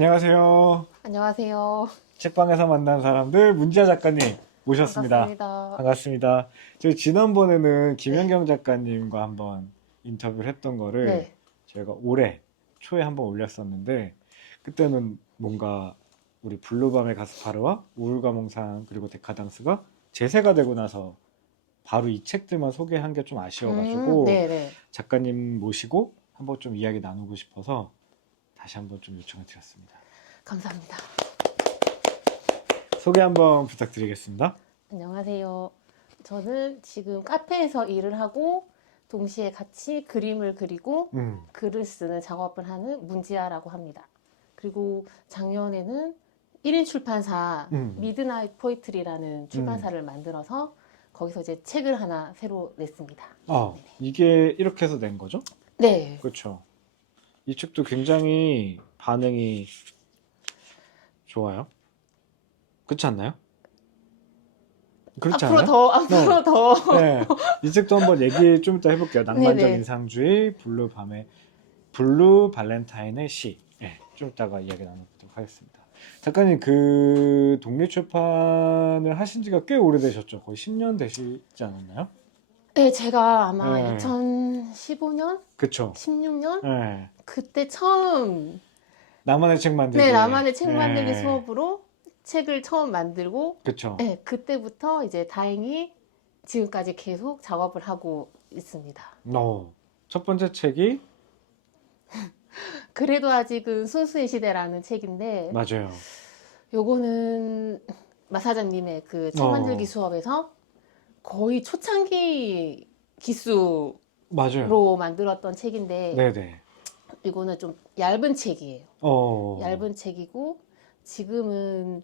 안녕하세요. 안녕하세요. 책방에서 만난 사람들 문지아 작가님 모셨습니다. 반갑습니다. 반갑습니다. 저희 지난번에는 네. 김연경 작가님과 한번 인터뷰를 했던 거를 네. 저희가 올해 초에 한번 올렸었는데 그때는 뭔가 우리 블루밤의 가스파르와 우울과몽상 그리고 데카당스가 재세가 되고 나서 바로 이 책들만 소개한 게 좀 아쉬워가지고 네네. 작가님 모시고 한번 좀 이야기 나누고 싶어서 다시 한번 좀 요청을 드렸습니다. 감사합니다. 소개 한번 부탁드리겠습니다. 안녕하세요. 저는 지금 카페에서 일을 하고 동시에 같이 그림을 그리고 음, 글을 쓰는 작업을 하는 문지아라고 합니다. 그리고 작년에는 1인 출판사 음, 미드나잇 포이트리라는 출판사를 만들어서 거기서 이제 책을 하나 새로 냈습니다. 이게 이렇게 해서 낸 거죠? 네. 그렇죠. 이 책도 굉장히 반응이 좋아요. 그렇지 않나요? 그렇지 앞으로 않아요? 더, 앞으로 더. 네. 이 책도 한번 얘기 좀 이따 해볼게요. 낭만적 네네. 인상주의, 블루 발렌타인의 시. 네, 좀 이따가 이야기 나눠보도록 하겠습니다. 작가님, 그 독립 출판을 하신 지가 꽤 오래되셨죠? 거의 10년 되시지 않았나요? 네, 제가 아마 네. 2015년? 그쵸. 16년? 네. 그때 처음, 나만의 책 만들기. 네, 나만의 책 만들기 네. 수업으로 책을 처음 만들고, 그쵸. 네, 그때부터 이제 다행히 지금까지 계속 작업을 하고 있습니다. 첫 번째 책이 그래도 아직은 순수의 시대라는 책인데, 맞아요. 요거는 마 사장님의 그 책 만들기 어, 수업에서 거의 초창기 기수로 맞아요. 만들었던 책인데, 네네. 이거는 좀 얇은 책이에요. 어, 얇은 책이고 지금은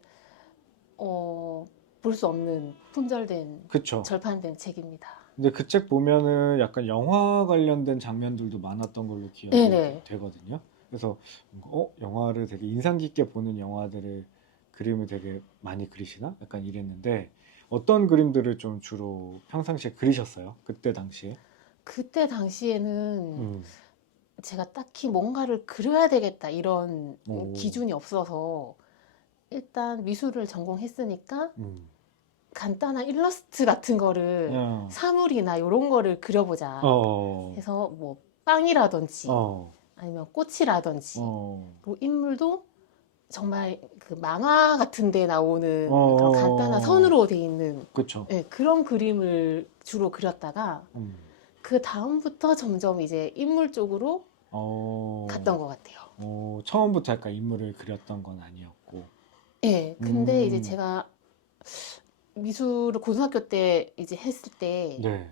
볼 수 없는 품절된 그쵸. 절판된 책입니다. 근데 그 책 보면은 약간 영화 관련된 장면들도 많았던 걸로 기억이 네네. 되거든요. 그래서 영화를 되게 인상 깊게 보는 영화들을 그림을 되게 많이 그리시나? 약간 이랬는데 어떤 그림들을 좀 주로 평상시에 그리셨어요? 그때 당시에? 그때 당시에는 음, 제가 딱히 뭔가를 그려야 되겠다 이런 오, 기준이 없어서 일단 미술을 전공했으니까 음, 간단한 일러스트 같은 거를 어, 사물이나 이런 거를 그려보자 어, 해서 뭐 빵이라든지 어, 아니면 꽃이라든지 어, 그리고 인물도 정말 그 만화 같은 데 나오는 그런 간단한 어, 선으로 돼 있는 그쵸. 예, 그런 그림을 주로 그렸다가 음, 그 다음부터 점점 이제 인물 쪽으로 갔던 어, 것 같아요. 처음부터 약간 인물을 그렸던 건 아니었고. 예, 근데 이제 음, 제가 미술을 고등학교 때 이제 했을 때 네.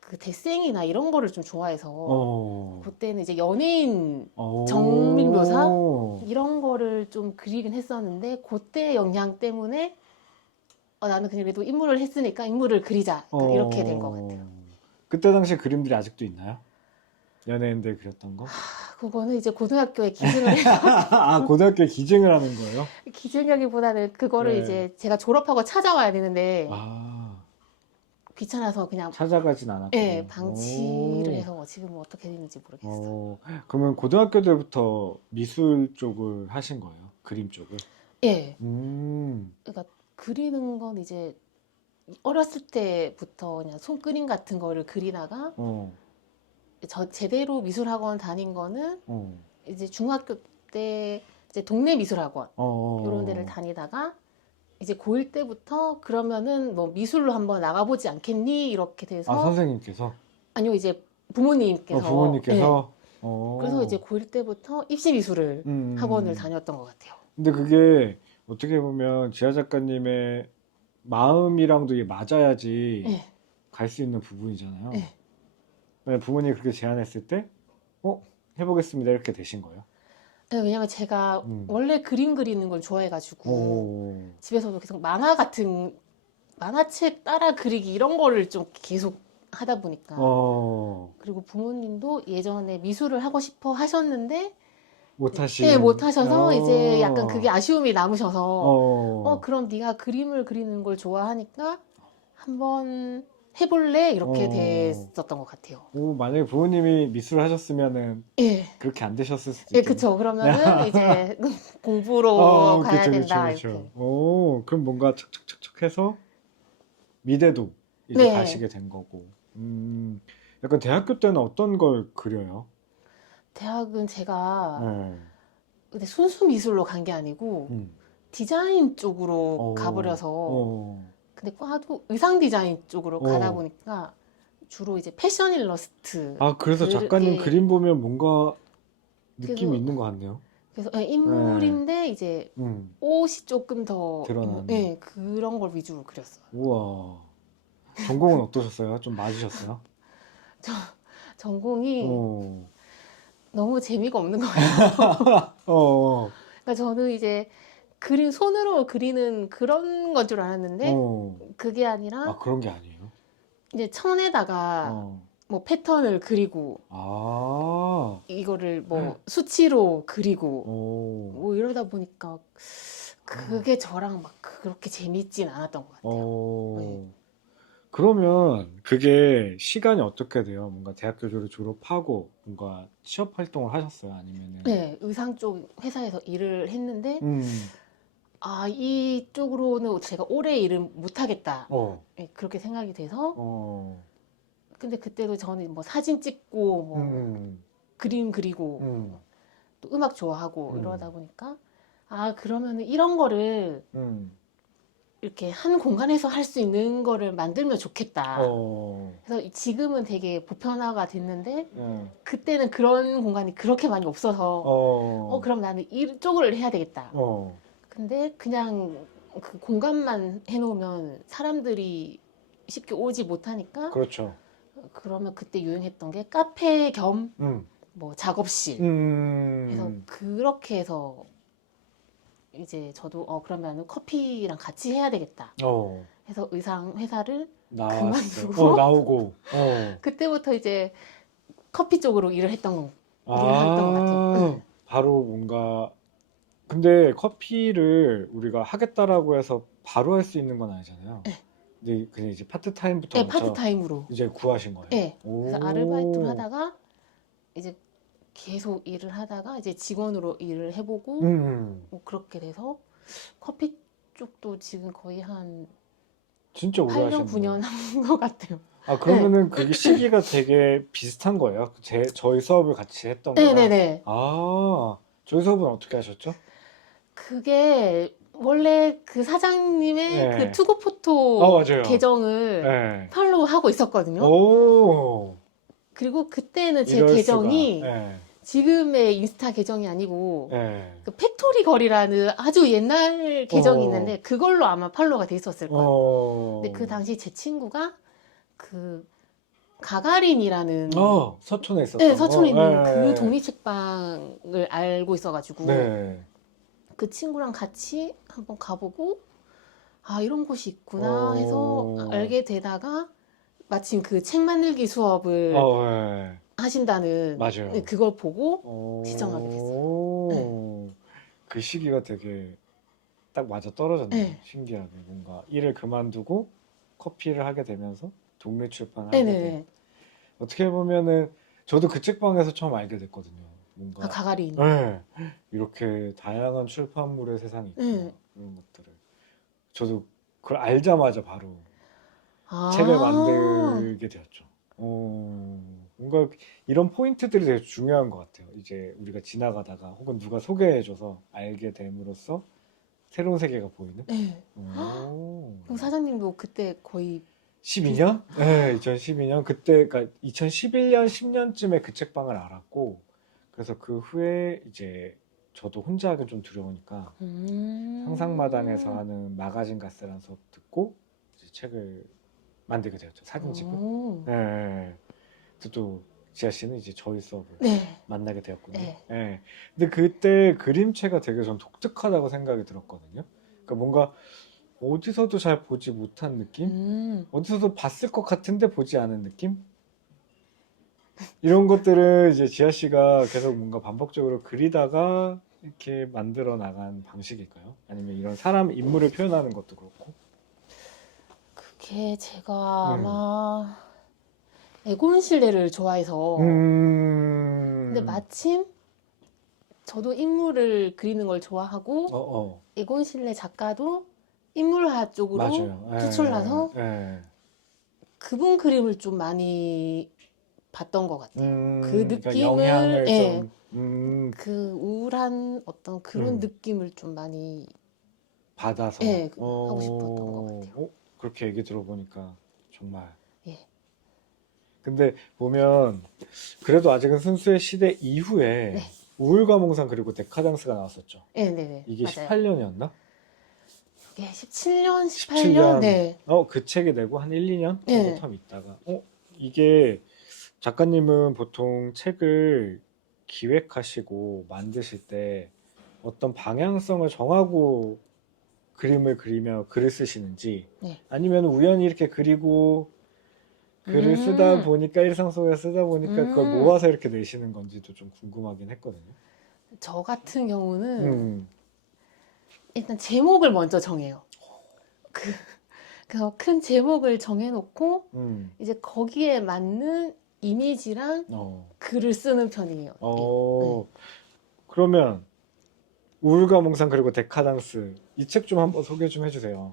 그 데생이나 이런 거를 좀 좋아해서 어, 그때는 이제 연예인 정밀 묘사 오, 이런 거를 좀 그리긴 했었는데 그때 영향 때문에 나는 그래도 인물을 했으니까 인물을 그리자. 약간 이렇게 된 것 같아요. 어, 그때 당시 그림들이 아직도 있나요? 연예인들 그렸던 거? 그거는 이제 고등학교에 기증을 해서 아, 고등학교에 기증을 하는 거예요? 기증하기보다는 그거를 네. 이제 제가 졸업하고 찾아와야 되는데 아, 귀찮아서 그냥 찾아가진 예, 않았고. 방치를 해서 지금 어떻게 되는지 모르겠어요. 그러면 고등학교 때부터 미술 쪽을 하신 거예요? 그림 쪽을? 예, 음, 그러니까 그리는 건 이제 어렸을 때부터 그냥 손그림 같은 거를 그리다가 어, 저 제대로 미술학원 다닌 거는 어, 이제 중학교 때 이제 동네 미술학원 이런 데를 어, 다니다가 이제 고1 때부터 그러면은 뭐 미술로 한번 나가보지 않겠니? 이렇게 아, 돼서 선생님께서? 아니요 이제 부모님께서 예. 부모님께서? 그래서 이제 고1 때부터 입시 미술을 학원을 음. 다녔던 것 같아요. 근데 그게 어떻게 보면 지아 작가님의 마음이랑도 이게 맞아야지 예, 갈 수 있는 부분이잖아요. 예. 만약 부모님이 그렇게 제안했을 때, 어, 해보겠습니다. 이렇게 되신 거예요. 예, 왜냐면 제가 음. 원래 그림 그리는 걸 좋아해가지고 오, 집에서도 계속 만화 같은 만화책 따라 그리기 이런 거를 좀 계속 하다 보니까 어, 그리고 부모님도 예전에 미술을 하고 싶어 하셨는데 예, 못 못하신, 하셔서 이제 약간 그게 아쉬움이 남으셔서 어, 그럼 네가 그림을 그리는 걸 좋아하니까 한번 해볼래? 이렇게 어. 됐었던 것 같아요. 오, 만약에 부모님이 미술을 하셨으면은 예. 그렇게 안 되셨을 수도 예, 있겠네. 그쵸. 그러면은 이제 공부로 가야 그쵸, 그쵸, 된다, 그쵸. 이렇게. 오, 그럼 뭔가 척척척척 해서 미대도 이제 네. 가시게 된 거고. 약간 대학교 때는 어떤 걸 그려요? 대학은 제가 네. 근데 순수 미술로 간 게 아니고 음. 디자인 쪽으로 어, 가버려서 어, 근데 과도 의상 디자인 쪽으로 가다 어. 보니까 주로 이제 패션 일러스트 아, 그래서 작가님 그게 그림 보면 뭔가 느낌이 그래서 있는 것 같네요. 예, 네. 인물인데 이제 음, 옷이 조금 더 드러나는. 예, 그런 걸 위주로 그렸어요. 우와. 전공은 어떠셨어요? 좀 맞으셨어요? 저 전공이 어, 너무 재미가 없는 거예요. 어, 그러니까 저는 이제 그림 손으로 그리는 그런 건 줄 알았는데 어. 그게 아, 아니라 그런 게 아니에요? 이제 천에다가 어. 뭐 패턴을 그리고 아, 이거를 뭐 수치로 그리고 오, 뭐 이러다 보니까 그게 저랑 막 그렇게 재밌진 않았던 것 같아요. 네. 어. 그러면 그게 시간이 어떻게 돼요? 뭔가 대학교를 졸업하고 뭔가 취업 활동을 하셨어요? 아니면은, 네, 의상 쪽 회사에서 일을 했는데 음, 아, 이쪽으로는 제가 오래 일을 못 하겠다. 어, 예, 그렇게 생각이 돼서 어, 근데 그때도 저는 뭐 사진 찍고 뭐 음, 그림 그리고 음, 또 음악 좋아하고 음, 이러다 보니까 아, 그러면은 이런 거를 음, 이렇게 한 공간에서 할 수 있는 거를 만들면 좋겠다. 어, 그래서 지금은 되게 보편화가 됐는데 음, 그때는 그런 공간이 그렇게 많이 없어서 어, 그럼 나는 이쪽을 해야 되겠다. 어, 근데 그냥 그 공간만 해놓으면 사람들이 쉽게 오지 못하니까 그렇죠. 그러면 그때 유행했던 게 카페 겸 음, 뭐 작업실 해서 음, 그렇게 해서 이제 저도 그러면은 커피랑 같이 해야 되겠다. 어, 해서 의상 회사를 나왔어요. 그만두고 나오고, 그때부터 이제 커피 쪽으로 일을 했던 것 같아요. 아, 응. 바로 뭔가 근데 커피를 우리가 하겠다라고 해서 바로 할 수 있는 건 아니잖아요. 네, 근데 그냥 이제 파트타임부터 네, 먼저 파트타임으로. 이제 구하신 거예요. 네. 그래서 아르바이트를 오, 하다가 이제 계속 일을 하다가 이제 직원으로 일을 해보고 음, 뭐 그렇게 돼서 커피 쪽도 지금 거의 한 진짜 오래 8년, 하셨네요. 9년 한 것 같아요. 아, 네. 그러면은 그게 시기가 되게 비슷한 거예요? 저희 수업을 같이 했던 거랑? 네네네. 아, 저희 수업은 어떻게 하셨죠? 그게 원래 그 사장님의 그 네. 투고포토 맞아요. 계정을 네. 팔로우하고 있었거든요. 오, 그리고 그때는 제 이럴 수가. 계정이 네. 지금의 인스타 계정이 아니고 네. 그 팩토리 거리라는 아주 옛날 계정이 어, 있는데 그걸로 아마 팔로우가 돼 있었을 거예요. 근데 그 어, 당시 제 친구가 그 가가린이라는 서촌에 네, 있었던 서촌에 거? 있는 그 독립책방을 알고 있어가지고 네. 그 친구랑 같이 한번 가보고 아 이런 곳이 있구나 해서 어, 알게 되다가 마침 그 책 만들기 수업을 네. 하신다는 네, 맞아요. 그걸 보고 지정하게 됐어요. 네. 그 시기가 되게 딱 맞아 떨어졌네요. 네. 신기하게. 뭔가 일을 그만두고 커피를 하게 되면서 독립 출판을 하게 된. 네네네. 어떻게 보면은 저도 그 책방에서 처음 알게 됐거든요. 아, 뭔가, 가가린. 네. 이렇게 다양한 출판물의 세상이 있구나. 네. 그런 것들을. 저도 그걸 알자마자 바로 책을 아, 만들게 되었죠. 뭔가 이런 포인트들이 되게 중요한 것 같아요. 이제 우리가 지나가다가 혹은 누가 소개해줘서 알게 됨으로써 새로운 세계가 보이는? 네. 오. 그럼 사장님도 그때 거의 비, 12년? 네, 2012년. 그때, 그러니까 2011년, 10년쯤에 그 책방을 알았고, 그래서 그 후에 이제 저도 혼자 하기 좀 두려우니까 상상마당에서 음, 하는 마가진 가스라는 수업 듣고 이제 책을 만들게 되었죠. 사진집을. 오, 예. 또 지아 씨는 이제 저희 수업을 네, 만나게 되었군요. 네. 예. 근데 그때 그림체가 되게 전 독특하다고 생각이 들었거든요. 그러니까 뭔가 어디서도 잘 보지 못한 느낌? 음, 어디서도 봤을 것 같은데 보지 않은 느낌? 이런 것들을 이제 지아 씨가 계속 뭔가 반복적으로 그리다가 이렇게 만들어 나간 방식일까요? 아니면 이런 사람 인물을 표현하는 것도 그렇고? 이게 제가 아마 에곤 실레를 좋아해서 근데 마침 저도 인물을 그리는 걸 좋아하고 에곤 실레 작가도 인물화 쪽으로 맞아요. 투철나서 예. 그분 그림을 좀 많이 봤던 것 같아요. 그 그러니까 느낌을 영향을 예, 좀 그 우울한 어떤 그런 느낌을 좀 많이 받아서 예, 하고 싶었던 것 같아요. 그렇게 얘기 들어보니까 정말. 예. 근데 보면 그래도 아직은 순수의 시대 이후에 네. 우울과몽상 그리고 데카당스가 나왔었죠. 네, 네, 네. 이게 맞아요. 18년이었나? 이게 17년, 17년. 18년? 네. 그 책이 내고 한 1, 2년 정도 네. 텀 있다가 이게 작가님은 보통 책을 기획하시고 만드실 때 어떤 방향성을 정하고 그림을 그리며 글을 쓰시는지 네. 아니면 우연히 이렇게 그리고 글을 쓰다 보니까 일상 속에 쓰다 보니까 그걸 모아서 이렇게 내시는 건지도 좀 궁금하긴 했거든요. 저 같은 경우는 음, 일단 제목을 먼저 정해요. 그래서 큰 제목을 정해놓고 음, 이제 거기에 맞는 이미지랑 글을 쓰는 편이에요. 네. 그러면 우울과몽상 그리고 데카당스 이 책 좀 한번 소개 좀 해주세요.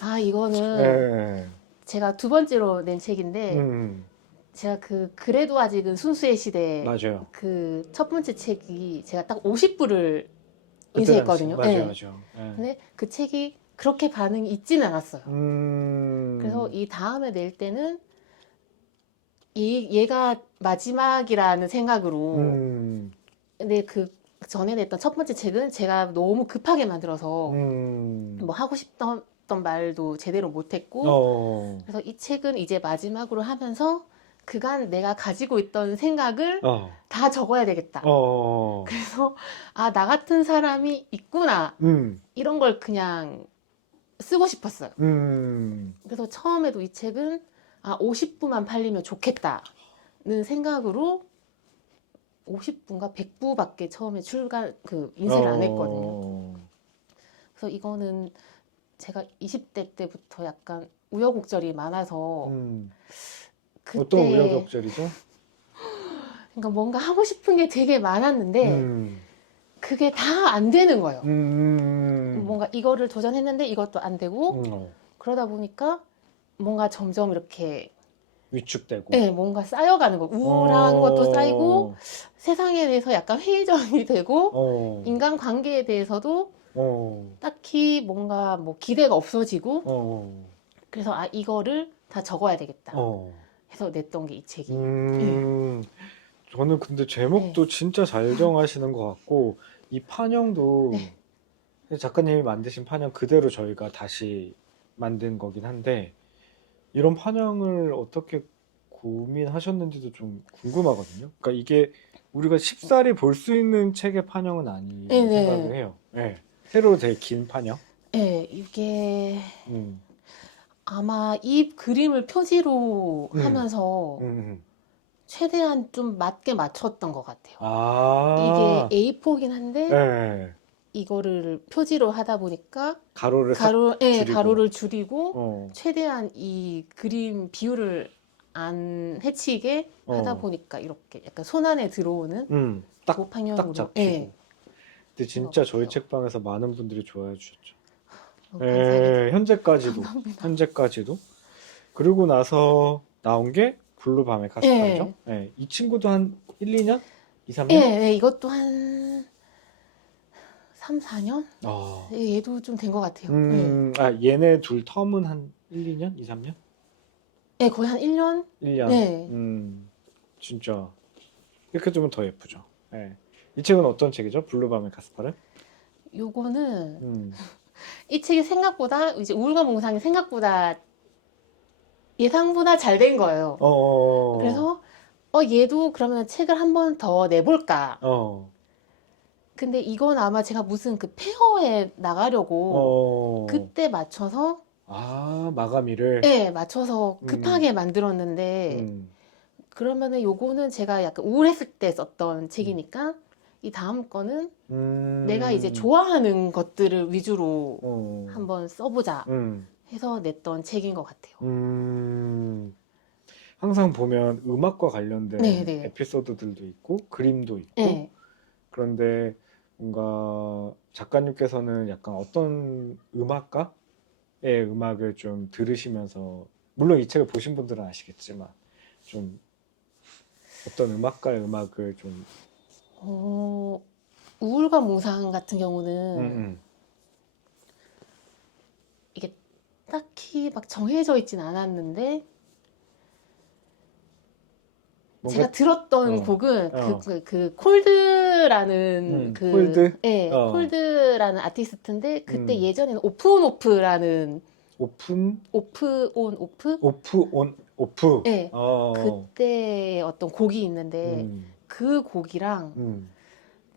아, 이거는 예, 제가 두 번째로 낸 책인데 제가 그래도 아직은 순수의 시대 맞아요. 그 첫 번째 책이 제가 딱 50부를 그때 인쇄했거든요. 당시, 네. 맞아요. 예. 근데 그 책이 그렇게 반응이 있지는 않았어요. 그래서 음, 이 다음에 낼 때는 얘가 마지막이라는 생각으로 근데 그 전에 냈던 첫 번째 책은 제가 너무 급하게 만들어서 뭐 하고 싶던 말도 제대로 못했고 그래서 이 책은 이제 마지막으로 하면서 그간 내가 가지고 있던 생각을 다 적어야 되겠다. 그래서 아, 나 같은 사람이 있구나. 이런 걸 그냥 쓰고 싶었어요. 그래서 처음에도 이 책은 아, 50부만 팔리면 좋겠다는 생각으로 50부인가 100부밖에 처음에 인쇄를 안 했거든요. 그래서 이거는 제가 20대 때부터 약간 우여곡절이 많아서 그때 어떤 우여곡절이죠? 그러니까 뭔가 하고 싶은 게 되게 많았는데 그게 다 안 되는 거예요. 뭔가 이거를 도전했는데 이것도 안 되고 그러다 보니까 뭔가 점점 이렇게 위축되고 네, 뭔가 쌓여가는 거. 우울한 것도 쌓이고 세상에 대해서 약간 회의적이 되고 인간관계에 대해서도 딱히 뭔가 뭐 기대가 없어지고 그래서 아, 이거를 다 적어야 되겠다 해서 냈던 게 이 책이에요. 저는 근데 제목도 진짜 잘 정하시는 것 같고 이 판형도 작가님이 만드신 판형 그대로 저희가 다시 만든 거긴 한데 이런 판형을 어떻게 고민하셨는지도 좀 궁금하거든요. 그러니까 이게 우리가 쉽사리 볼 수 있는 책의 판형은 아니라고 생각을 해요. 네. 새로 되게 긴 판형. 네, 이게 아마 이 그림을 표지로 하면서 최대한 좀 맞게 맞췄던 것 같아요. 이게 A4긴 한데 이거를 표지로 하다 보니까 가로를 줄이고 최대한 이 그림 비율을 안 해치게 하다 보니까 이렇게 약간 손 안에 들어오는 딱 고판형으로 잡히고. 근데 진짜 저희 책방에서 많은 분들이 좋아해 주셨죠. 감사합니다. 현재까지도. 그리고 나서 나온 게 블루밤의 가스팔이죠. 이 친구도 한 1, 2년? 2, 3년? 이것도 한 3, 4년? 얘도 좀 된 것 같아요. 얘네 둘 텀은 한 1, 2년? 2, 3년? 네, 거의 한 1년? 1년. 네. 진짜. 이렇게 두면 더 예쁘죠. 이 책은 어떤 책이죠? 블루밤의 가스팔은? 요거는 이 책이 생각보다 이제 우울과 몽상이 생각보다 예상보다 잘 된 거예요. 그래서 얘도 그러면 책을 한 번 더 내볼까. 근데 이건 아마 제가 무슨 그 페어에 나가려고 그때 맞춰서 마감일을 맞춰서 급하게 만들었는데 그러면은 요거는 제가 약간 우울했을 때 썼던 책이니까 이 다음 거는 내가 이제 좋아하는 것들을 위주로 한번 써보자 해서 냈던 책인 것 같아요. 항상 보면 음악과 관련된 네네. 에피소드들도 있고 그림도 있고 네. 그런데 뭔가 작가님께서는 약간 어떤 음악가의 음악을 좀 들으시면서 물론 이 책을 보신 분들은 아시겠지만 좀 어떤 음악가의 음악을 좀 어, 우울과 몽상 같은 경우는 음. 이게 딱히 막 정해져 있진 않았는데 뭔가 제가 들었던 어, 곡은 어, 콜드라는 콜드 예, 어, 콜드라는 아티스트인데 그때 음, 예전에는 오프 온 오프라는 오픈 오프 온 오프? 오프 온 오프 예. 어, 그때 어떤 곡이 있는데 음, 그 곡이랑 음,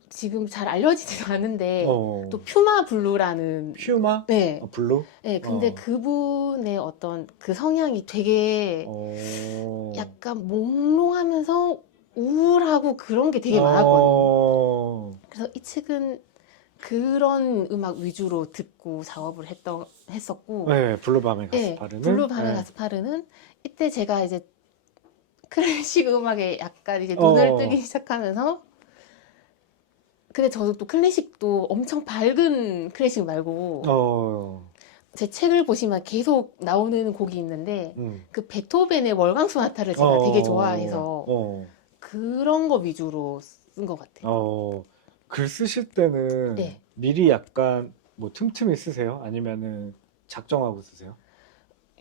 지금 잘 알려지지도 않은데 어, 또 퓨마 블루라는 퓨마 네. 블루 네, 근데 어, 그분의 어떤 그 성향이 되게 어, 약간 몽롱하면서 우울하고 그런 게 되게 많았거든요. 어, 그래서 이 책은 그런 음악 위주로 듣고 작업을 했었고, 네, 블루밤의 예, 가스파르는 블루 밤의 네. 가스파르는 이때 제가 이제 클래식 음악에 약간 이제 눈을 뜨기 어, 시작하면서, 근데 저도 또 클래식도 엄청 밝은 클래식 말고, 어, 제 책을 보시면 계속 나오는 곡이 있는데, 음, 그 베토벤의 월광 소나타를 제가 되게 어, 좋아해서 어, 그런 거 위주로 쓴 것 같아요. 어, 글 쓰실 때는 네. 미리 약간 뭐 틈틈이 쓰세요? 아니면은 작정하고 쓰세요?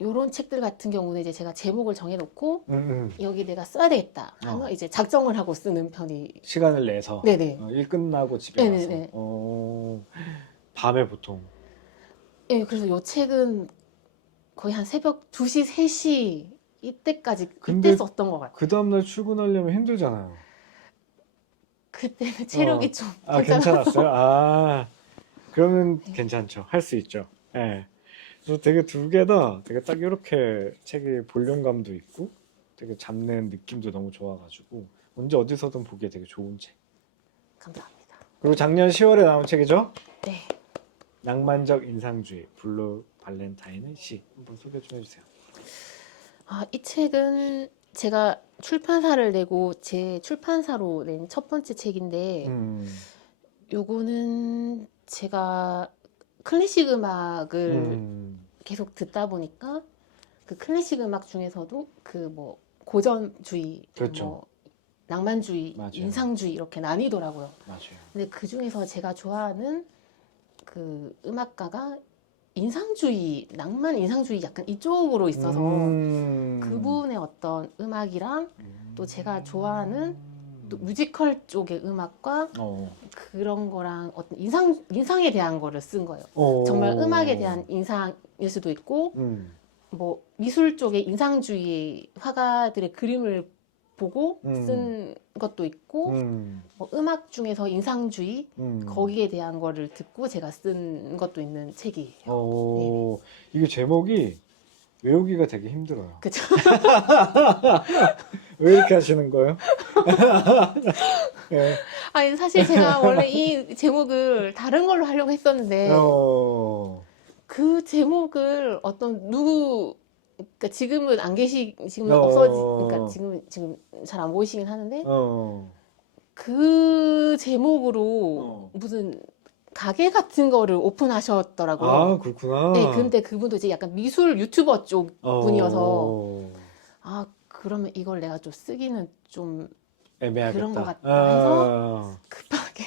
요런 책들 같은 경우는 이제 제가 제목을 정해놓고 음, 여기 내가 써야 되겠다 어, 하면 이제 작정을 하고 쓰는 편이. 시간을 내서 네네. 일 끝나고 집에 와서 네네네. 밤에 보통 네, 그래서 요 책은 거의 한 새벽 2시, 3시 이때까지 이때 근데 썼던 것 같아요. 그 다음날 출근하려면 힘들잖아요. 그때는 어, 체력이 좀 아, 괜찮아. 괜찮았어요? 아, 그러면 네. 괜찮죠. 할 수 있죠. 예. 그래서 되게 두 개 다 되게 딱 이렇게 책이 볼륨감도 있고 되게 잡는 느낌도 너무 좋아가지고 언제 어디서든 보기에 되게 좋은 책. 감사합니다. 그리고 작년 10월에 나온 책이죠. 네. 낭만적 인상주의 블루 발렌타인의 시 한번 소개 좀 해주세요. 아, 이 책은 제가 출판사를 내고 제 출판사로 낸 첫 번째 책인데 음, 요거는 제가 클래식 음악을 음, 계속 듣다 보니까 그 클래식 음악 중에서도 그 뭐 고전주의, 그렇죠. 뭐 낭만주의, 맞아요. 인상주의 이렇게 나뉘더라고요. 맞아요. 근데 그 중에서 제가 좋아하는 그 음악가가 인상주의, 낭만 인상주의 약간 이쪽으로 있어서 음, 그분의 어떤 음악이랑 또 제가 좋아하는 또 음, 뮤지컬 쪽의 음악과 어, 그런 거랑 어떤 인상에 대한 거를 쓴 거예요. 정말 음악에 대한 어, 인상일 수도 있고, 음, 뭐 미술 쪽의 인상주의 화가들의 그림을 보고 음, 쓴 것도 있고, 음, 뭐 음악 중에서 인상주의 음. 거기에 대한 거를 듣고 제가 쓴 것도 있는 책이에요. 네네. 어, 이게 제목이 외우기가 되게 힘들어요. 그쵸? 왜 이렇게 하시는 거예요? 예. 아니, 사실 제가 원래 이 제목을 다른 걸로 하려고 했었는데, 어, 그 제목을 어떤 그러니까 지금은 안 지금은 그러니까 어, 지금 잘 안 보이시긴 하는데, 어, 그 제목으로 어. 무슨 가게 같은 거를 오픈하셨더라고요. 아, 네, 그렇구나. 근데 그분도 이제 약간 미술 유튜버 쪽 분이어서, 어, 아, 그러면 이걸 내가 좀 쓰기는 좀 그런 것 애매하겠다. 같다 해서 급하게.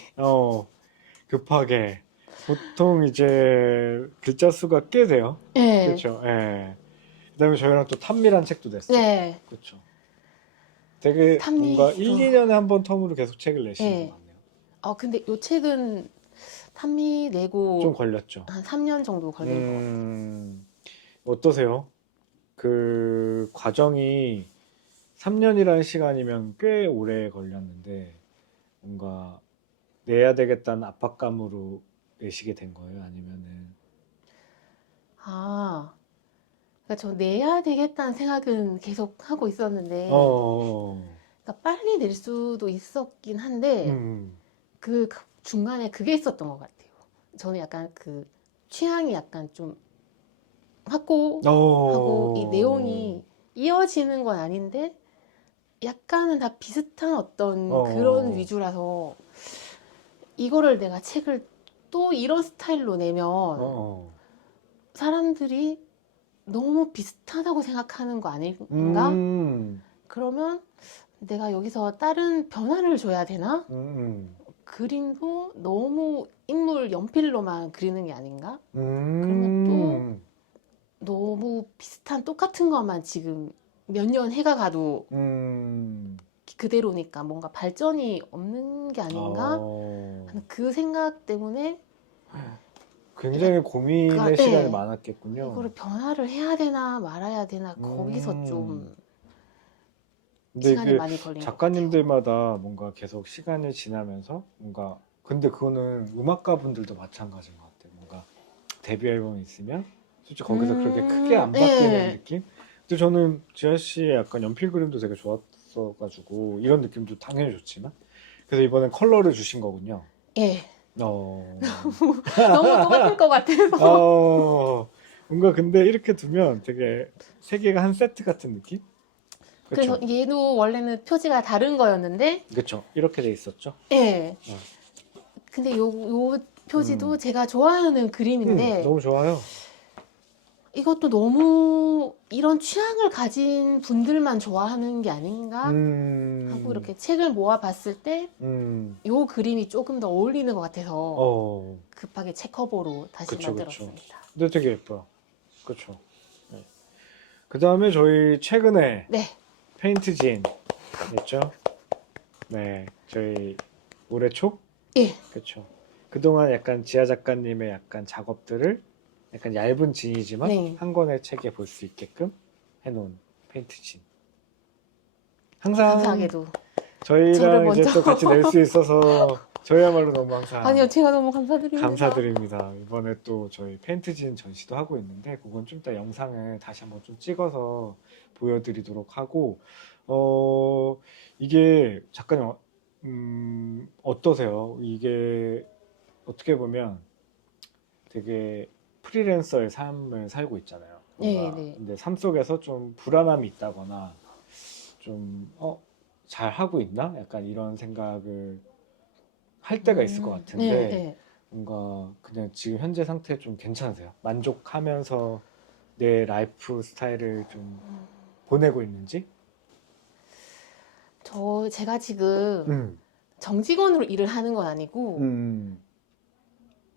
급하게. 보통 이제 글자 수가 꽤 돼요. 네, 그렇죠. 예. 그다음에 저희랑 또 탐미란 책도 냈었고. 네. 그렇죠. 되게 뭔가 1, 탐미도, 2년에 한 번 텀으로 계속 책을 내시는 것 네. 같네요. 근데 요 책은 탐미 좀 내고 걸렸죠. 한 3년 정도 걸린 것 같아요. 어떠세요? 그 과정이 3년이라는 시간이면 꽤 오래 걸렸는데 뭔가 내야 되겠다는 압박감으로 내시게 된 거예요? 아니면은 아, 그러니까 저 내야 되겠다는 생각은 계속 하고 있었는데, 어, 그러니까 빨리 낼 수도 있었긴 한데, 음, 그 중간에 그게 있었던 것 같아요. 저는 약간 그 취향이 약간 좀 확고하고 이 내용이 이어지는 건 아닌데 약간은 다 비슷한 어떤 그런 위주라서 이거를 내가 책을 또 이런 스타일로 내면 사람들이 너무 비슷하다고 생각하는 거 아닌가? 그러면 내가 여기서 다른 변화를 줘야 되나? 그림도 너무 인물 연필로만 그리는 게 아닌가? 그러면 또 너무 비슷한 똑같은 것만 지금 몇 년 해가 가도 그대로니까 뭔가 발전이 없는 게 아닌가 하는 그 생각 때문에 굉장히 고민의 네. 시간이 많았겠군요. 이거를 변화를 해야 되나 말아야 되나 거기서 좀 근데 시간이 그 많이 걸린 것 같아요. 작가님들마다 뭔가 계속 시간이 지나면서 뭔가 근데 그거는 음악가 분들도 마찬가지인 것 같아요. 뭔가 데뷔 앨범이 있으면 솔직히 거기서 그렇게 크게 안 바뀌는 네. 느낌? 근데 저는 지아 씨의 약간 연필 그림도 되게 좋았어가지고 이런 느낌도 당연히 좋지만 그래서 이번엔 컬러를 주신 거군요. 예. 어... 너무 똑같을 것 같아서. 뭔가 근데 이렇게 두면 되게 세 개가 한 세트 같은 느낌? 그래서 그렇죠. 얘도 원래는 표지가 다른 거였는데, 그렇죠. 이렇게 돼 있었죠. 예. 어. 근데 요 표지도 제가 좋아하는 그림인데, 너무 좋아요. 이것도 너무 이런 취향을 가진 분들만 좋아하는 게 아닌가 하고 이렇게 책을 모아 봤을 때, 요 그림이 조금 더 어울리는 것 같아서 급하게 책 커버로 다시 그쵸, 만들었습니다. 근데 되게 예뻐요. 그쵸. 네. 그 다음에 저희 최근에 네. 페인트진 했죠. 네, 저희 올해 초? 예. 그쵸. 그동안 약간 지아 작가님의 약간 작업들을 약간 얇은 진이지만 네. 한 권의 책에 볼 수 있게끔 해놓은 페인트진. 항상 감사하게도 저를 저희랑 이제 먼저 또 같이 낼 수 있어서 저희야말로 너무 항상 아니요, 제가 너무 감사드립니다. 감사드립니다. 이번에 또 저희 페인트진 전시도 하고 있는데 그건 좀 이따 영상을 다시 한번 좀 찍어서 보여드리도록 하고 이게 작가님 어떠세요? 이게 어떻게 보면 되게 프리랜서의 삶을 살고 있잖아요. 뭔가 네. 근데 삶 속에서 좀 불안함이 있다거나 좀 잘 하고 있나? 약간 이런 생각을 할 때가 있을 것 같은데 네. 뭔가 그냥 지금 현재 상태 좀 괜찮으세요? 만족하면서 내 라이프 스타일을 좀 보내고 있는지? 제가 지금 정직원으로 일을 하는 건 아니고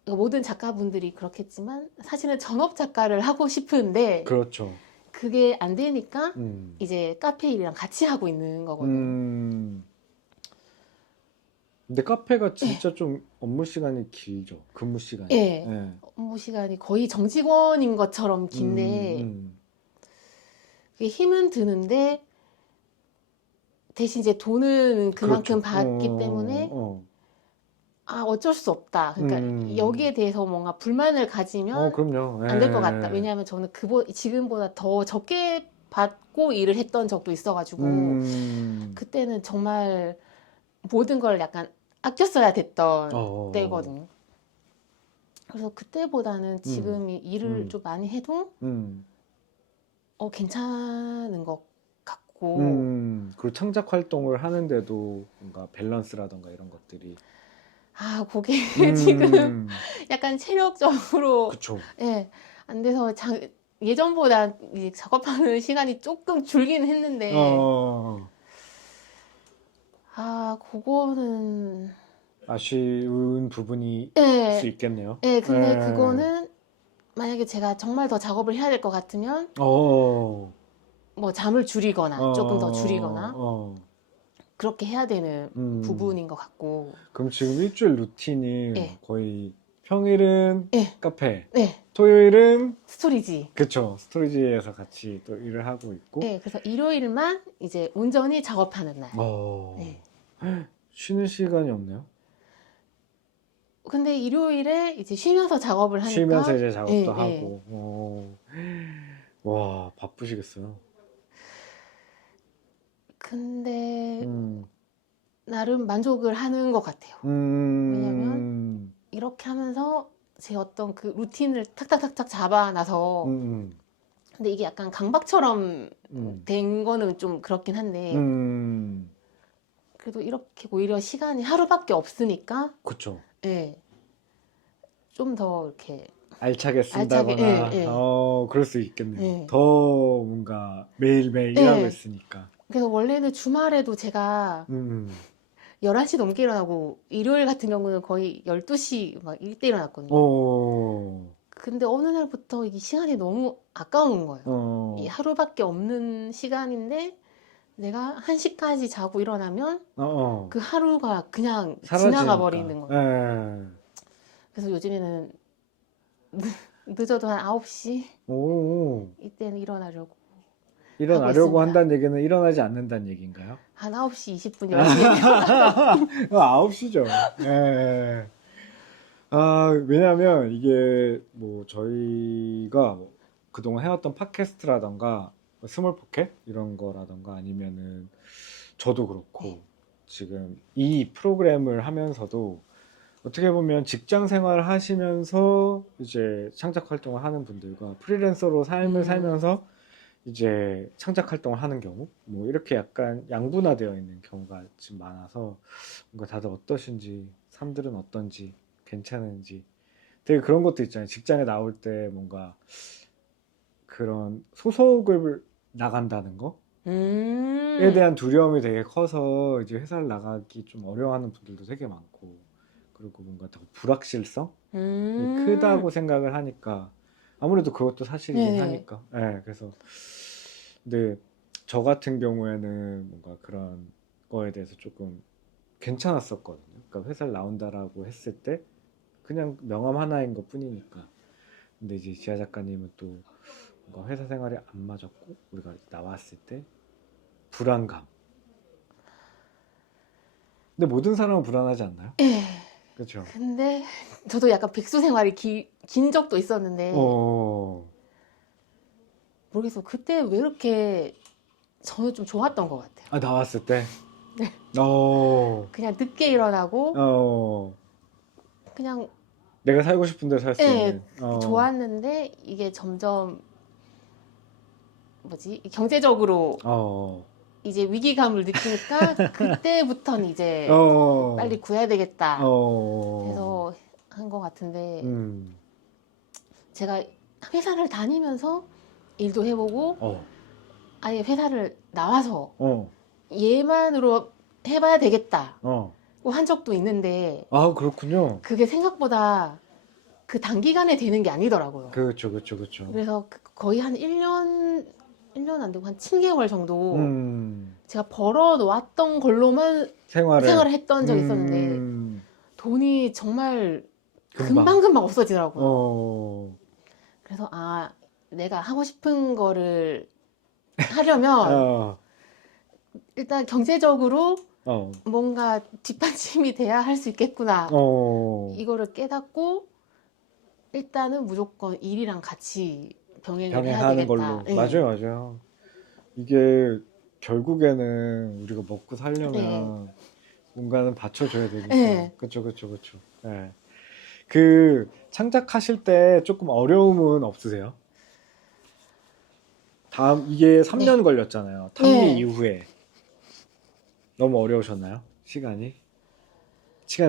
모든 작가분들이 그렇겠지만 사실은 전업 작가를 하고 싶은데 그렇죠. 그게 안 되니까 이제 카페 일이랑 같이 하고 있는 거거든요. 근데 카페가 진짜 좀 업무 시간이 길죠. 근무 시간이. 예. 네. 업무 시간이 거의 정직원인 것처럼 긴데 그게 힘은 드는데 대신 이제 돈은 그만큼 그렇죠. 받기 때문에 어쩔 수 없다. 그러니까 여기에 대해서 뭔가 불만을 가지면 그럼요. 안 될 것 같다. 왜냐하면 저는 지금보다 더 적게 받고 일을 했던 적도 있어가지고 그때는 정말 모든 걸 약간 아껴 써야 됐던 때거든요. 그래서 그때보다는 지금 일을 좀 많이 해도 괜찮은 것 같고 그리고 창작 활동을 하는데도 뭔가 밸런스라던가 이런 것들이 그게 지금 약간 체력적으로 그쵸. 예, 안 돼서 예전보다 이제 작업하는 시간이 조금 줄긴 했는데 그거는 아쉬운 부분이 있을 수 있겠네요. 근데 그거는 만약에 제가 정말 더 작업을 해야 될 것 같으면 뭐 잠을 줄이거나 조금 더 줄이거나 그렇게 해야 되는 부분인 것 같고 그럼 지금 일주일 루틴이 예. 거의 평일은 예. 카페, 네, 토요일은 스토리지. 그쵸 스토리지에서 같이 또 일을 하고 있고 그래서 일요일만 이제 온전히 작업하는 날. 네. 쉬는 시간이 없네요. 근데 일요일에 이제 쉬면서 작업을 하니까 쉬면서 이제 작업도 예, 예. 하고 와 바쁘시겠어요. 근데 나름 만족을 하는 것 같아요. 왜냐면 이렇게 하면서 제 어떤 그 루틴을 탁탁탁탁 잡아놔서 음, 근데 이게 약간 강박처럼 음, 된 거는 좀 그렇긴 한데 음, 그래도 이렇게 오히려 시간이 하루밖에 없으니까 그쵸. 예, 좀 더 이렇게 알차게 알차게 예, 쓴다거나, 예, 그럴 수 있겠네요. 예, 더 뭔가 매일매일 일하고 예. 있으니까. 그래서 원래는 주말에도 제가 음, 11시 넘게 일어나고 일요일 같은 경우는 거의 12시 막 이때 일어났거든요. 어, 근데 어느 날부터 이 시간이 너무 아까운 거예요. 이 어, 하루밖에 없는 시간인데 내가 1시까지 자고 일어나면 어, 어, 그 하루가 그냥 지나가 사라지니까. 버리는 거예요. 예. 그래서 요즘에는 늦어도 한 9시 오, 이때는 일어나려고 하고 일어나려고 있습니다. 한다는 얘기는 일어나지 않는다는 얘기인가요? 한 9시 20분, 10시에 일어나서 9시죠. 예. 아, 왜냐면 이게 뭐 저희가 뭐 그동안 해왔던 팟캐스트라던가 뭐 스몰 포켓 이런 거라던가 아니면은 저도 네. 그렇고 지금 이 프로그램을 하면서도 어떻게 보면 직장 생활을 하시면서 이제 창작 활동을 하는 분들과 프리랜서로 삶을 음, 살면서 이제 창작 활동을 하는 경우 뭐 이렇게 약간 양분화되어 있는 경우가 지금 많아서 뭔가 다들 어떠신지 삶들은 어떤지 괜찮은지 되게 그런 것도 있잖아요. 직장에 나올 때 뭔가 그런 소속을 나간다는 거에 음, 대한 두려움이 되게 커서 이제 회사를 나가기 좀 어려워하는 분들도 되게 많고 그리고 뭔가 더 불확실성이 음, 크다고 생각을 하니까 아무래도 그것도 사실이긴 네네. 하니까 그래서 근데 저 같은 경우에는 뭔가 그런 거에 대해서 조금 괜찮았었거든요. 그러니까 회사를 나온다라고 했을 때 그냥 명함 하나인 것 뿐이니까. 근데 이제 지아 작가님은 또 뭔가 회사 생활이 안 맞았고 우리가 나왔을 때 불안감. 근데 모든 사람은 불안하지 않나요? 예. 그렇죠. 근데 저도 약간 백수 생활이 긴 적도 있었는데 어, 모르겠어. 그때 왜 이렇게 저는 좀 좋았던 것 같아요. 아 나왔을 때, 네. 어, 그냥 늦게 일어나고 어, 그냥 내가 살고 싶은 데 살 수 예, 있는, 좋았는데 이게 점점 뭐지? 경제적으로 어, 이제 위기감을 느끼니까 그때부터는 이제 빨리 어, 구해야 되겠다 어, 해서 한 것 같은데 음, 제가 회사를 다니면서 일도 해보고 어, 아예 회사를 나와서 어, 얘만으로 해봐야 되겠다고 어. 한 적도 있는데 아, 그렇군요. 그게 생각보다 그 단기간에 되는 게 아니더라고요. 그렇죠, 그렇죠, 그렇죠. 그래서 거의 한 1년 안 되고 한 7개월 정도 음, 제가 벌어 놓았던 걸로만 생활을, 생활을 했던 적이 있었는데 돈이 정말 금방, 금방금방 없어지더라고요. 어, 그래서 아, 내가 하고 싶은 거를 하려면 어, 일단 경제적으로 어, 뭔가 뒷받침이 돼야 할 수 있겠구나. 어, 이거를 깨닫고 일단은 무조건 일이랑 같이 병행을 해야 병행하는 되겠다. 걸로. 예. 맞아요, 맞아요. 이게 결국에는 우리가 먹고 예. 살려면 뭔가는 받쳐줘야 되니까. 예. 그쵸, 그쵸, 그쵸. 예. 그 창작하실 때 조금 어려움은 없으세요? 이게 네. 3년 걸렸잖아요. 탐미 네. 이후에. 너무 어려우셨나요? 시간이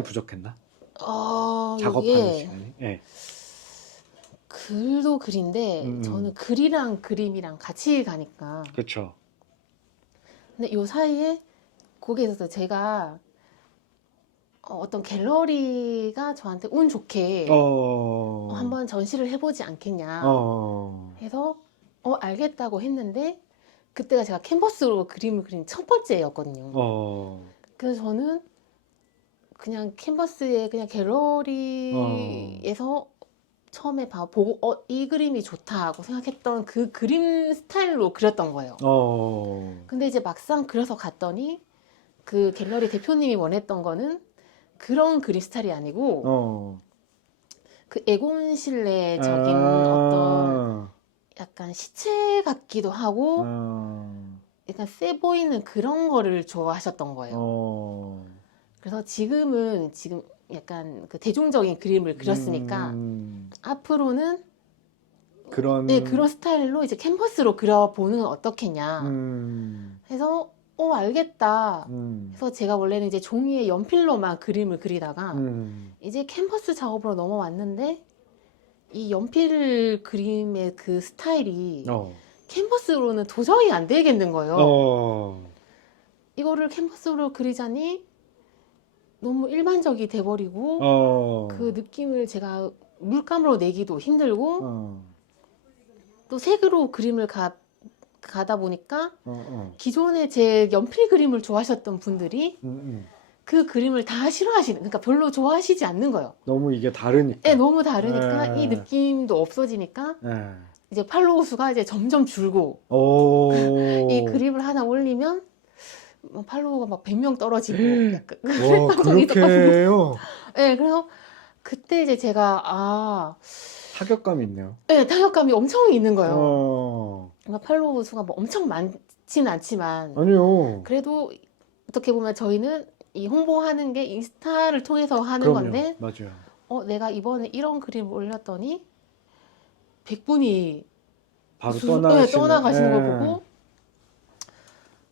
부족했나? 작업하는 이게 시간이? 예. 글도 글인데 저는 음, 글이랑 그림이랑 같이 가니까. 그쵸. 근데 요 사이에 거기에 있어서 제가 어떤 갤러리가 저한테 운 좋게 어, 한번 전시를 해보지 않겠냐 어, 해서 알겠다고 했는데 그때가 제가 캔버스로 그림을 그린 첫 번째였거든요. 어, 그래서 저는 그냥 캔버스에 그냥 어, 갤러리에서 처음에 보고 이 그림이 좋다고 생각했던 그 그림 스타일로 그렸던 거예요. 어, 근데 이제 막상 그려서 갔더니 그 갤러리 대표님이 원했던 거는 그런 그림 스타일이 아니고 어, 그 에곤실레적인 어떤 아, 약간 시체 같기도 하고 어, 약간 세 보이는 그런 거를 좋아하셨던 거예요. 어, 그래서 지금 약간 그 대중적인 그림을 그렸으니까 앞으로는 그런 네, 그런 스타일로 이제 캔버스로 그려보는 건 어떻겠냐 해서 알겠다. 그래서 제가 원래는 이제 종이에 연필로만 그림을 그리다가 이제 캔버스 작업으로 넘어왔는데 이 연필 그림의 그 스타일이 캔버스로는 도저히 안 되겠는 거예요. 이거를 캔버스로 그리자니 너무 일반적이 돼버리고 그 느낌을 제가 물감으로 내기도 힘들고 또 색으로 그림을 가다 보니까 기존에 제 연필 그림을 좋아하셨던 분들이 그 그림을 다 싫어하시는, 그러니까 별로 좋아하시지 않는 거예요. 너무 이게 다르니까. 네, 너무 다르니까 네. 이 느낌도 없어지니까 네. 이제 팔로워 수가 이제 점점 줄고 이 그림을 하나 올리면 팔로워가 막 100명 떨어지고 약간 와, 그랬던 적이 그렇게 있었거든요. 해요? 네, 그래서 그때 이제 제가 타격감이 있네요. 네, 타격감이 엄청 있는 거예요. 어, 그러니까 팔로워 수가 뭐 엄청 많지는 않지만 아니요. 그래도 어떻게 보면 저희는 이 홍보하는 게 인스타를 통해서 하는 그럼요. 건데 맞아요. 내가 이번에 이런 그림을 올렸더니 100분이 바로 네, 떠나가시는 걸 예. 보고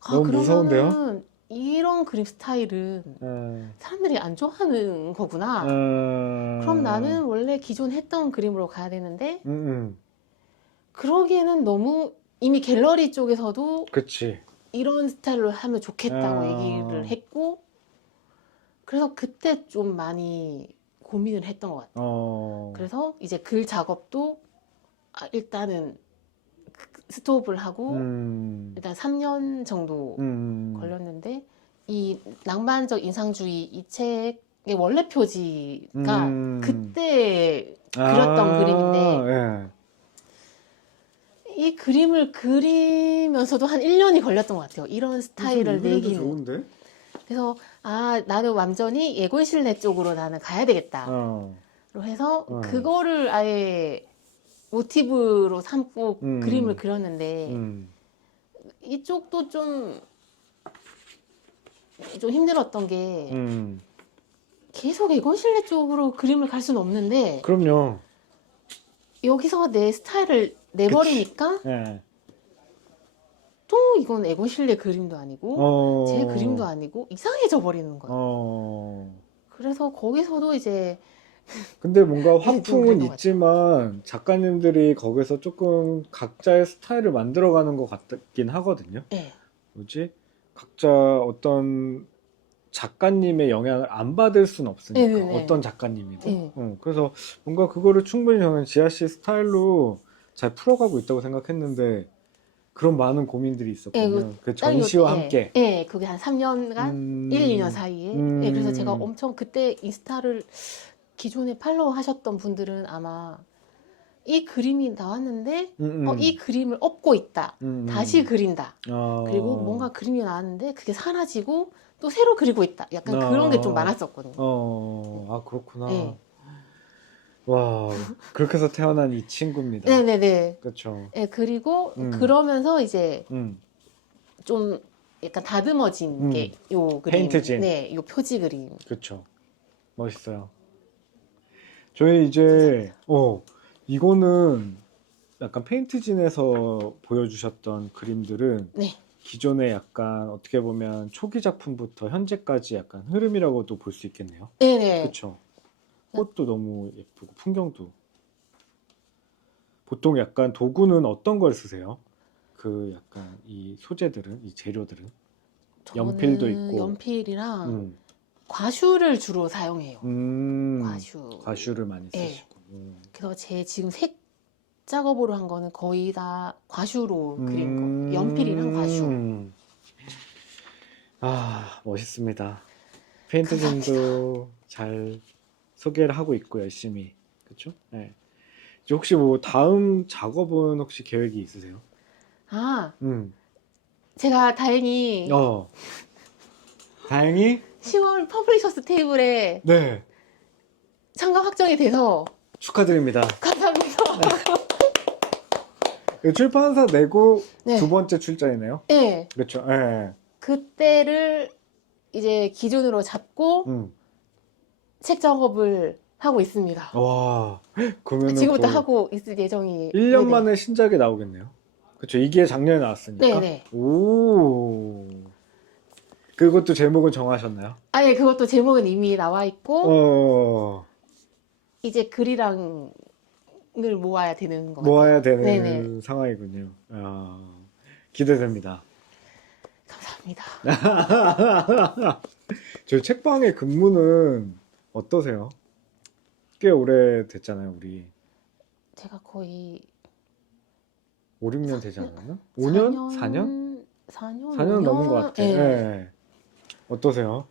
너무 무서운데요? 그러면은 이런 그림 스타일은 예. 사람들이 안 좋아하는 거구나. 그럼 나는 원래 기존 했던 그림으로 가야 되는데 그러기에는 너무 이미 갤러리 쪽에서도 그치. 이런 스타일로 하면 좋겠다고 얘기를 했고 그래서 그때 좀 많이 고민을 했던 것 같아요. 그래서 이제 글 작업도 일단은 스톱을 하고 일단 3년 정도 걸렸는데 이 낭만적 인상주의 이 책의 원래 표지가 그때 그렸던 그림인데 예. 이 그림을 그리면서도 한 1년이 걸렸던 것 같아요. 이런 스타일을 내기는. 좋은데? 그래서 나는 완전히 예곤실내 쪽으로 나는 가야 되겠다. 로 해서 그거를 아예 모티브로 삼고 그림을 그렸는데 이쪽도 좀 힘들었던 게 계속 예곤실내 쪽으로 그림을 갈 수는 없는데 그럼요. 여기서 내 스타일을 내버리니까 예. 또 이건 예곤실내 그림도 아니고 제 그림도 아니고 이상해져 버리는 거예요. 그래서 거기서도 이제 근데 뭔가 좀 화풍은 그랬던 것 있지만 작가님들이 거기서 조금 각자의 스타일을 만들어가는 것 같긴 하거든요. 네. 뭐지? 각자 어떤 작가님의 영향을 안 받을 수는 없으니까 네네네. 어떤 작가님이도. 네. 그래서 뭔가 그거를 충분히 저는 지아 씨 스타일로 잘 풀어가고 있다고 생각했는데 그런 많은 고민들이 있었군요. 그 전시와 함께. 네, 그게 한 3년간 1, 2년 사이에. 네, 그래서 제가 엄청 그때 인스타를 기존에 팔로우 하셨던 분들은 아마 이 그림이 나왔는데 이 그림을 업고 있다. 다시 그린다. 그리고 뭔가 그림이 나왔는데 그게 사라지고 또 새로 그리고 있다. 약간 그런 게 좀 많았었거든요. 그렇구나. 네. 와, 그렇게 해서 태어난 이 친구입니다. 네네네. 그렇죠. 네, 그리고 그러면서 이제 좀 약간 다듬어진 게 요 그림. 페인트진. 네, 요 표지 그림. 그렇죠. 멋있어요. 저희 이제 이거는 약간 페인트진에서 보여주셨던 그림들은 네. 기존에 약간 어떻게 보면 초기 작품부터 현재까지 약간 흐름이라고도 볼 수 있겠네요. 네네. 그렇죠. 꽃도 너무 예쁘고 풍경도. 보통 약간 도구는 어떤 걸 쓰세요? 그 약간 이 소재들은, 이 재료들은? 연필도 저는 있고. 연필이랑 과슈를 주로 사용해요. 과슈를 많이 네. 쓰시고. 그래서 제 지금 색 작업으로 한 거는 거의 다 과슈로 그린 거. 연필이랑 과슈. 멋있습니다. 페인트진도 잘 소개를 하고 있고 열심히. 그렇죠? 네. 이제 혹시 뭐 다음 작업은 혹시 계획이 있으세요? 제가 다행히 다행히 10월 퍼블리셔스 테이블에 네, 참가 확정이 돼서 축하드립니다. 감사합니다. 출판사 내고 네. 두 번째 출전이네요. 네. 책 작업을 하고 있습니다. 와, 그러면은 지금부터 거의 하고 있을 예정이에요. 1년 네네. 만에 신작이 나오겠네요. 그쵸, 이게 작년에 나왔으니까. 네네. 오. 그것도 제목은 정하셨나요? 아예 그것도 제목은 이미 나와 있고 어, 이제 글이랑을 모아야 되는 것 모아야 같아요. 되는 네네. 상황이군요. 기대됩니다. 감사합니다. 저희 책방의 근무는 어떠세요? 꽤 오래 됐잖아요, 우리. 제가 거의 5, 6년 되지 않았나? 5년? 4년? 4년, 4년 넘은 것 같아요. 예. 예. 어떠세요?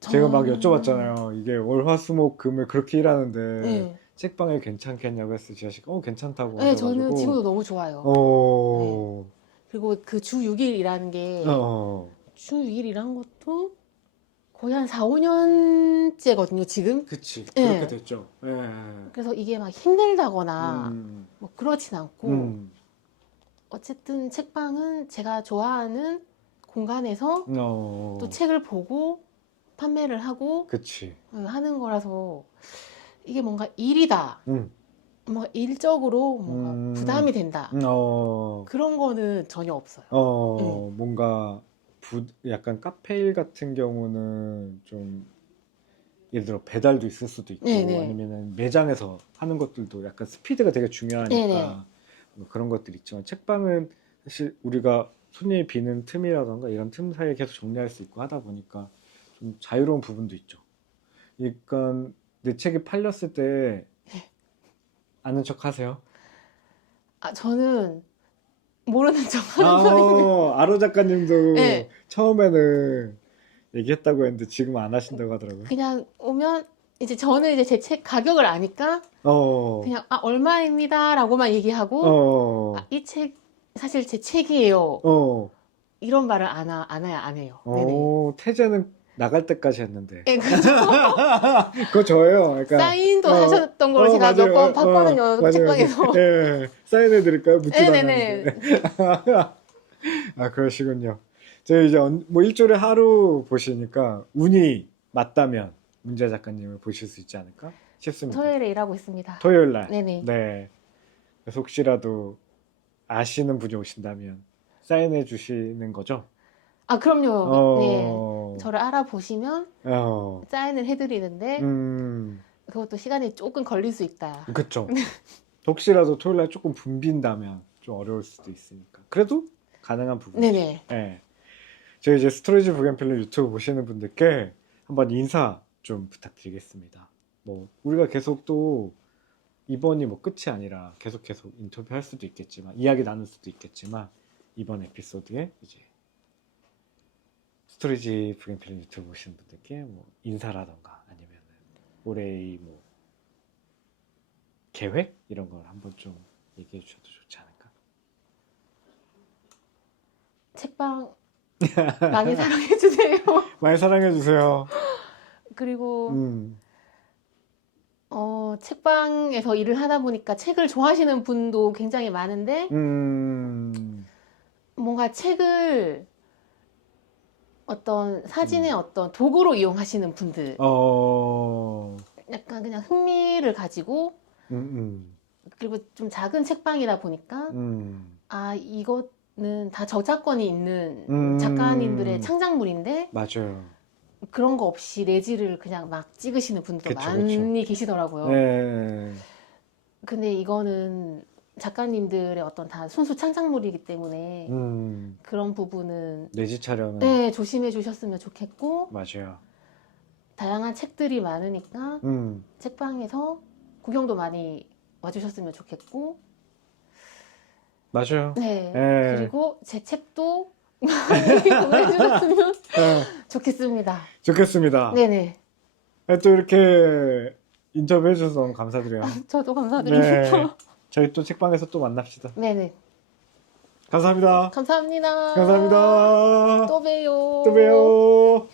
제가 막 저는- 여쭤봤잖아요. 이게 월, 화, 수, 목, 금을 그렇게 일하는데 네. 책방에 괜찮겠냐고 했을 때 제가 괜찮다고 네, 저는 하셔가지고. 지금도 너무 좋아요. 어, 그리고 그 주 6일 일하는 게 어, 주 6일 일한 것도 거의 한 4, 5년째거든요, 지금. 그치. 예. 그렇게 됐죠. 예. 그래서 이게 막 힘들다거나 음, 뭐 그렇진 않고 음, 어쨌든 책방은 제가 좋아하는 공간에서 또 책을 보고 판매를 하고 그치. 하는 거라서 이게 뭔가 일이다. 음, 뭔가 일적으로 뭔가 부담이 된다. 그런 거는 전혀 없어요. 뭔가 약간 카페일 같은 경우는 좀 예를 들어 배달도 있을 수도 있고 네네. 아니면은 매장에서 하는 것들도 약간 스피드가 되게 중요하니까 네네. 뭐 그런 것들이 있지만 책방은 사실 우리가 손님이 비는 틈이라던가 이런 틈 사이에 계속 정리할 수 있고 하다 보니까 좀 자유로운 부분도 있죠. 그러니까 내 책이 팔렸을 때 아는 척 하세요? 아, 저는 모르는 척 하는 편입니다. 아로 작가님도 네. 처음에는 얘기했다고 했는데 지금 안 하신다고 하더라고요. 그냥 오면 이제 저는 이제 제 책 가격을 아니까 그냥 얼마입니다라고만 얘기하고 이 책 사실 제 책이에요. 이런 말을 안 해요. 네네. 태제는 나갈 때까지 했는데. 네, 그렇죠. 그거 저예요. 그러니까, 사인도 하셨던 걸 제가 맞아요. 몇 번 봤거든요. 맞아요. 책방에서. 예, 사인해드릴까요? 묻지도 네네네. 않았는데. 그러시군요. 저희 이제 뭐 일주일에 하루 보시니까 운이 맞다면 문재 작가님을 보실 수 있지 않을까 싶습니다. 토요일에 일하고 있습니다. 토요일 날. 네네. 네. 그래서 혹시라도 아시는 분이 오신다면 사인해 주시는 거죠? 아, 그럼요. 네. 어, 저를 알아보시면 사인을 해드리는데 그것도 시간이 조금 걸릴 수 있다. 그쵸. 혹시라도 토요일 날 조금 붐빈다면 좀 어려울 수도 있으니까. 그래도 가능한 부분이죠. 네네. 네. 저희 이제 스토리지 부겐필름 유튜브 보시는 분들께 한번 인사 좀 부탁드리겠습니다. 뭐 우리가 계속 또 이번이 뭐 끝이 아니라 계속 인터뷰할 수도 있겠지만 이야기 나눌 수도 있겠지만 이번 에피소드에 이제 스토리지 부겐필름 유튜브 보시는 분들께 뭐 인사라던가 아니면 올해의 뭐 계획 이런 걸 한번 좀 얘기해 주셔도 좋지 않을까? 책방 많이 사랑해주세요. 많이 사랑해 주세요. 그리고 책방에서 일을 하다 보니까 책을 좋아하시는 분도 굉장히 많은데 뭔가 책을 어떤 사진의 어떤 도구로 이용하시는 분들 약간 그냥 흥미를 가지고 그리고 좀 작은 책방이다 보니까 이거는 다 저작권이 있는 작가님들의 창작물인데 맞아요. 그런 거 없이 내지를 그냥 막 찍으시는 분도 그쵸, 많이 계시더라고요. 네. 근데 이거는 작가님들의 어떤 다 순수 창작물이기 때문에 그런 부분은 내지 촬영은 네, 조심해 주셨으면 좋겠고 맞아요. 다양한 책들이 많으니까 책방에서 구경도 많이 와주셨으면 좋겠고 맞아요. 네, 네. 그리고 제 책도 많이 구매해 주셨으면 좋겠습니다. 좋겠습니다. 네네. 또 이렇게 인터뷰 해주셔서 너무 감사드려요. 저도 감사드립니다. 네. 저희 또 책방에서 또 만납시다. 네네. 감사합니다. 감사합니다. 감사합니다. 또 봬요. 또 봬요.